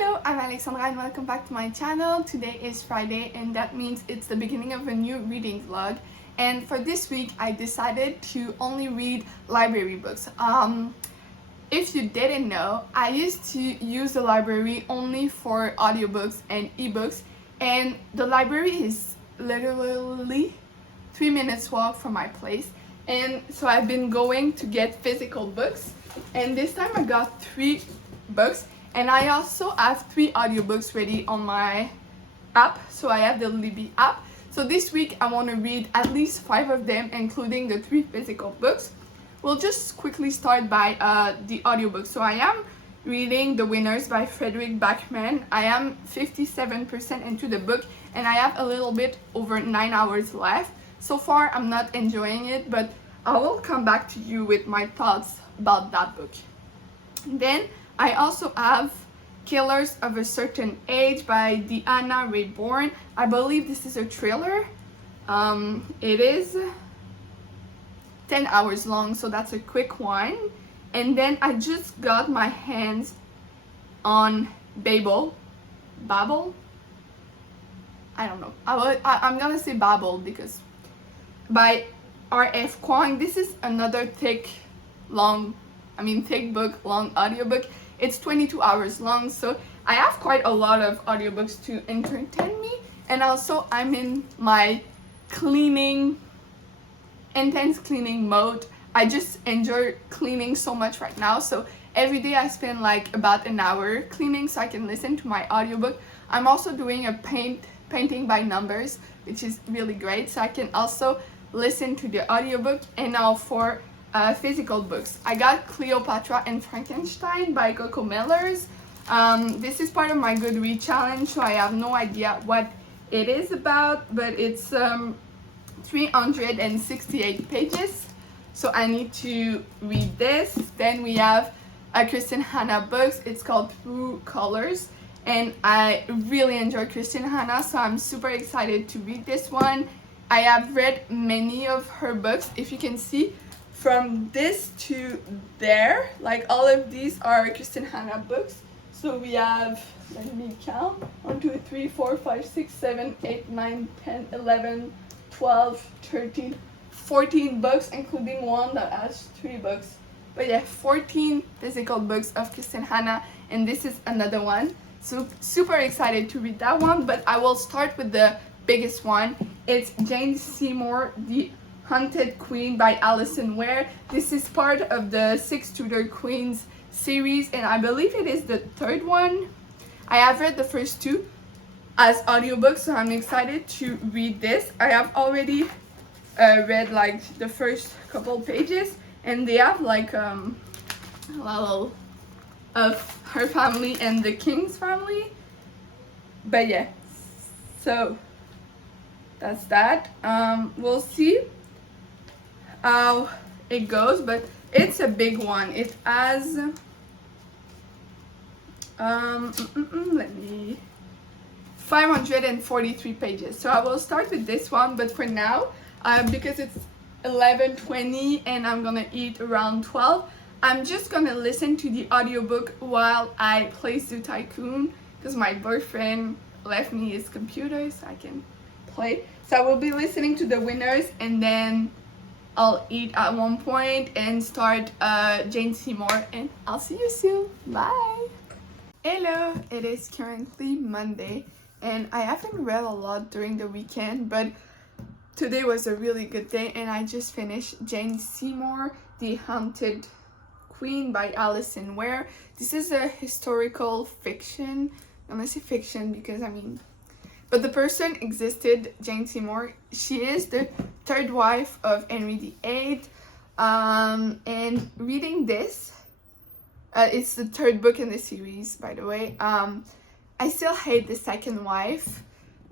Hello, I'm Alexandra and welcome back to my channel. Today is Friday and that means it's the beginning of a new reading vlog. And for this week, I decided to only read library books. If you didn't know, I used to use the library only for audiobooks and ebooks, and the library is literally 3 minutes walk from my place. And so I've been going to get physical books, and this time I got 3 books, and I also have 3 audiobooks ready on my app. So I have the Libby app. So this week I want to read at least 5 of them, including the 3 physical books. We'll just quickly start by the audiobook. So I am reading The Winners by Frederick Backman. I am 57% into the book and I have a little bit over 9 hours left. So far I'm not enjoying it, but I will come back to you with my thoughts about that book. Then I also have Killers of a Certain Age by Deanna Raybourn. I believe this is a thriller. It is 10 hours long, so that's a quick one. And then I just got my hands on Babel. I don't know. I'm gonna say Babel because by R.F. Kuang. This is another thick book, long audiobook. It's 22 hours long, so I have quite a lot of audiobooks to entertain me. And also I'm in my intense cleaning mode. I just enjoy cleaning so much right now, so every day I spend like about an hour cleaning so I can listen to my audiobook. I'm also doing a painting by numbers, which is really great, so I can also listen to the audiobook. And now for physical books, I got Cleopatra and Frankenstein by Coco Mellers. This is part of my Goodreads challenge, so I have no idea what it is about, but it's 368 pages, so I need to read this. Then we have a Kristen Hanna books. It's called Through Colors, and I really enjoy Kristen Hanna, so I'm super excited to read this one. I have read many of her books. If you can see from this to there, like all of these are Kristen Hanna books. So we have, let me count, 1, 2, 3, 4, 5, 6, 7, 8, 9, 10, 11, 12, 13, 14 books, including one that has 3 books. But yeah, 14 physical books of Kristen Hanna, and this is another one. So super excited to read that one, but I will start with the biggest one. It's Jane Seymour, The Haunted Queen by Alison Ware. This is part of the 6 Tudor Queens series, and I believe it is the 3rd one. I have read the first 2 as audiobooks, so I'm excited to read this. I have already read like the first couple pages, and they have like a lot of her family and the king's family. But yeah, so that's that. We'll see how it goes, but it's a big one. It has let me 543 pages. So I will start with this one, but for now, because it's 11:20 and I'm gonna eat around 12, I'm just gonna listen to the audiobook while I play Zoo Tycoon, because my boyfriend left me his computer so I can play. So I will be listening to The Winners, and then I'll eat at one point and start Jane Seymour, and I'll see you soon. Bye! Hello! It is currently Monday, and I haven't read a lot during the weekend, but today was a really good day, and I just finished Jane Seymour, The Haunted Queen by Alison Ware. This is a historical fiction. I'm gonna say fiction because but the person existed, Jane Seymour. She is the 3rd wife of Henry VIII. And reading this, it's the 3rd book in the series, by the way. I still hate the 2nd wife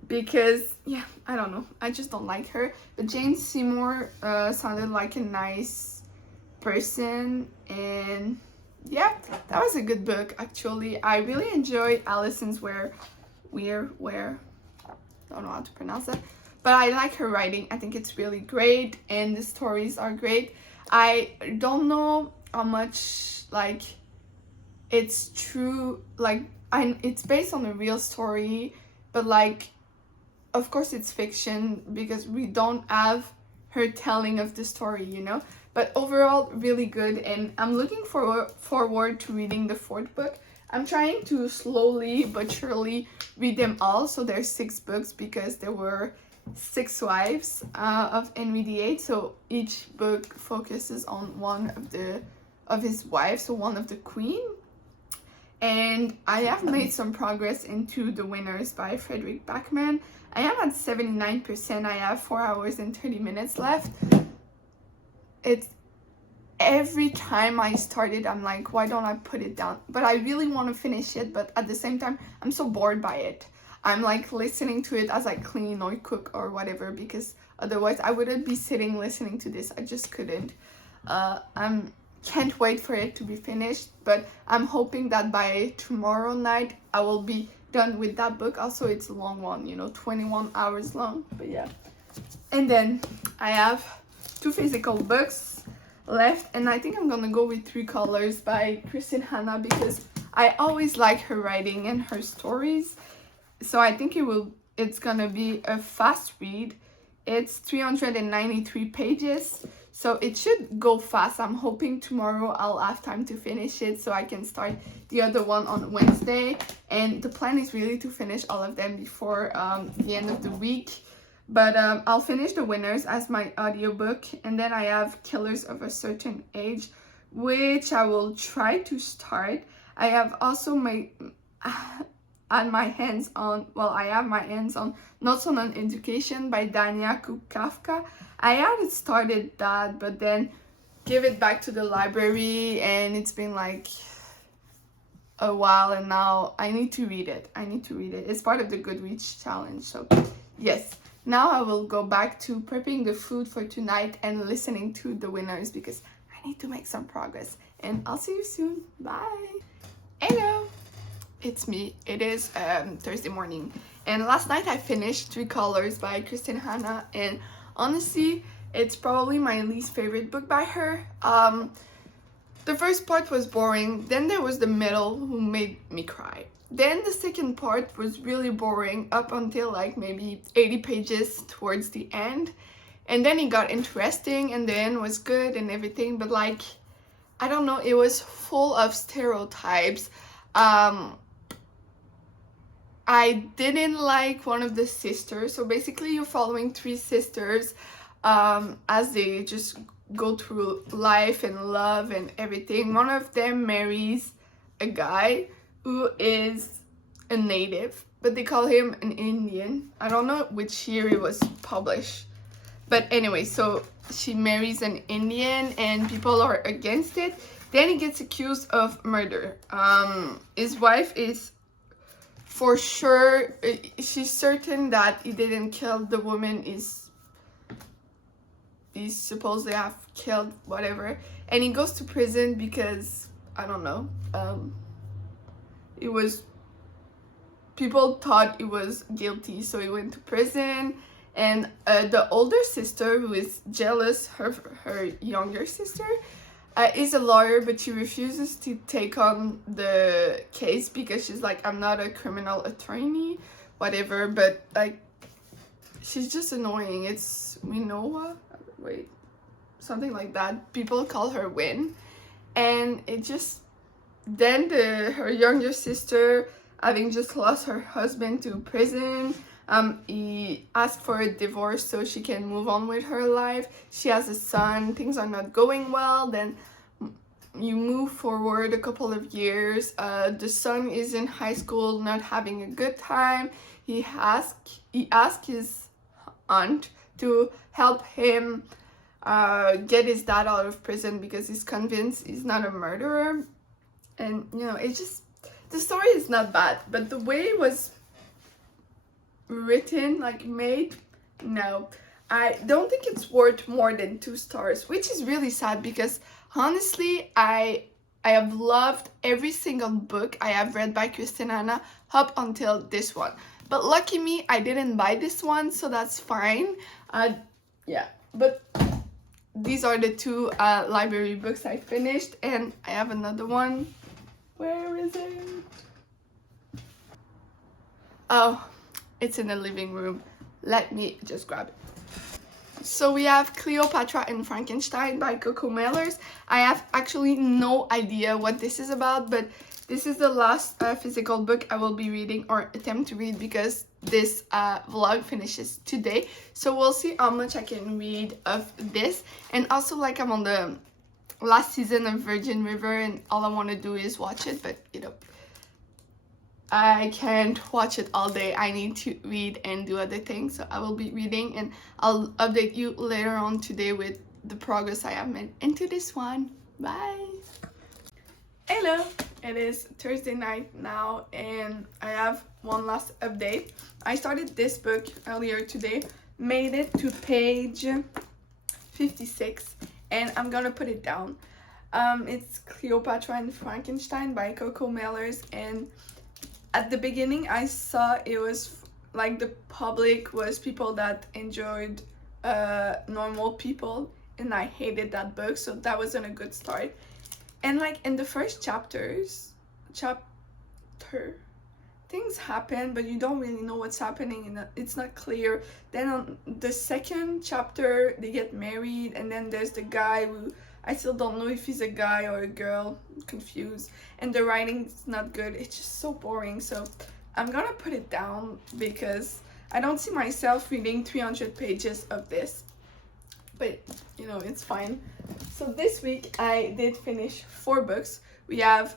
because, yeah, I don't know. I just don't like her. But Jane Seymour sounded like a nice person, and yeah, that was a good book, actually. I really enjoy Alison's Ware. Don't know how to pronounce that, but I like her writing. I think it's really great, and the stories are great. I don't know how much like it's true, like, it's based on a real story, but like, of course it's fiction because we don't have her telling of the story, you know. But overall, really good, and I'm looking forward to reading the fourth book. I'm trying to slowly but surely read them all. So there's 6 books because there were 6 wives of Henry VIII. So each book focuses on one of his wives, so one of the queen. And I have made some progress into The Winners by Frederick Backman. I am at 79%. I have 4 hours and 30 minutes left. It's every time I start it, I'm like, why don't I put it down? But I really want to finish it, but at the same time, I'm so bored by it. I'm like listening to it as I clean or cook or whatever, because otherwise I wouldn't be sitting listening to this. I just couldn't. Can't wait for it to be finished, but I'm hoping that by tomorrow night I will be done with that book. Also, it's a long one, you know, 21 hours long, but yeah. And then I have 2 physical books left, and I think I'm gonna go with 3 Colors by Kristin Hanna because I always like her writing and her stories. So I think it's gonna be a fast read. It's 393 pages, so it should go fast. I'm hoping tomorrow I'll have time to finish it so I can start the other one on Wednesday. And the plan is really to finish all of them before the end of the week. But I'll finish The Winners as my audiobook, and then I have Killers of a Certain Age, which I will try to start. I have also I have my hands on Notes on an Education by Dania Kafka. I had started that, but then give it back to the library, and it's been like a while, and now I need to read it. It's part of the Goodreads challenge, so yes. Now I will go back to prepping the food for tonight and listening to The Winners because I need to make some progress. And I'll see you soon. Bye. Hello. It's me. It is Thursday morning. And last night I finished 3 Colors by Kristin Hanna. And honestly, it's probably my least favorite book by her. The first part was boring. Then there was the middle who made me cry. Then the second part was really boring up until like maybe 80 pages towards the end. And then it got interesting and the end was good and everything. But like, I don't know, it was full of stereotypes. I didn't like one of the sisters. So basically you're following 3 sisters as they just go through life and love and everything. One of them marries a guy who is a native, but they call him an Indian. I don't know which year it was published. But anyway, so she marries an Indian and people are against it. Then he gets accused of murder. His wife is for sure, she's certain that he didn't kill the woman he's supposedly have killed, whatever. And he goes to prison because, I don't know, people thought he was guilty, so he went to prison. And the older sister, who is jealous, her younger sister, is a lawyer, but she refuses to take on the case because she's like, I'm not a criminal attorney, whatever. But like, she's just annoying. It's Minowa, wait, something like that. People call her Win, and it just. Then her younger sister, having just lost her husband to prison, he asked for a divorce so she can move on with her life. She has a son, things are not going well. Then you move forward a couple of years. The son is in high school, not having a good time. He asked his aunt to help him get his dad out of prison because he's convinced he's not a murderer. And, you know, it's just, the story is not bad, but the way it was written, like made, no. I don't think it's worth more than 2 stars, which is really sad because honestly, I have loved every single book I have read by Kristin Hanna up until this one. But lucky me, I didn't buy this one, so that's fine. Yeah, but these are the 2 library books I finished, and I have another one. Where is it? Oh, it's in the living room. Let me just grab it. So we have Cleopatra and Frankenstein by Coco Mellers. I have actually no idea what this is about, but this is the last physical book I will be reading or attempt to read because this vlog finishes today. So we'll see how much I can read of this. And also, like, I'm on the last season of Virgin River and all I want to do is watch it, but you know, I can't watch it all day. I need to read and do other things. So I will be reading and I'll update you later on today with the progress I have made into this one. Bye! Hello! It is Thursday night now and I have one last update. I started this book earlier today, made it to page 56 and I'm gonna put it down. It's Cleopatra and Frankenstein by Coco Mellers, and at the beginning I saw it was like the public was people that enjoyed normal people, and I hated that book, so that wasn't a good start. And like in the first chapter things happen but you don't really know what's happening and it's not clear. Then on the second chapter they get married, and then there's the guy who I still don't know if he's a guy or a girl, I'm confused, and the writing's not good. It's just so boring, so I'm gonna put it down because I don't see myself reading 300 pages of this, but you know, it's fine. So this week I did finish 4 books. We have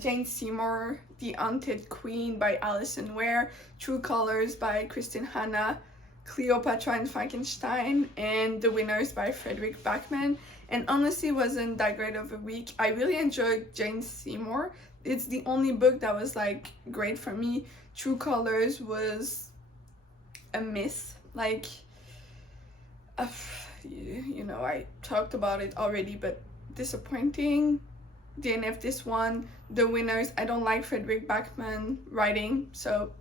Jane Seymour, The Haunted Queen by Alison Ware, True Colors by Kristen Hanna, Cleopatra and Frankenstein, and The Winners by Frederick Backman. And honestly, wasn't that great of a week. I really enjoyed Jane Seymour. It's the only book that was like great for me. True Colors was a miss. Like, you know, I talked about it already, but disappointing. DNF this one. The Winners, I don't like Frederick Backman writing, so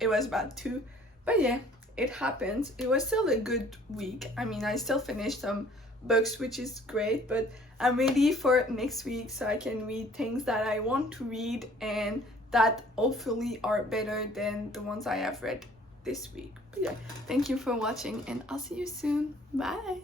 it was bad too. But yeah, it happens. It was still a good week. I mean, I still finished some books, which is great, but I'm ready for next week so I can read things that I want to read and that hopefully are better than the ones I have read this week. But yeah, thank you for watching and I'll see you soon. Bye!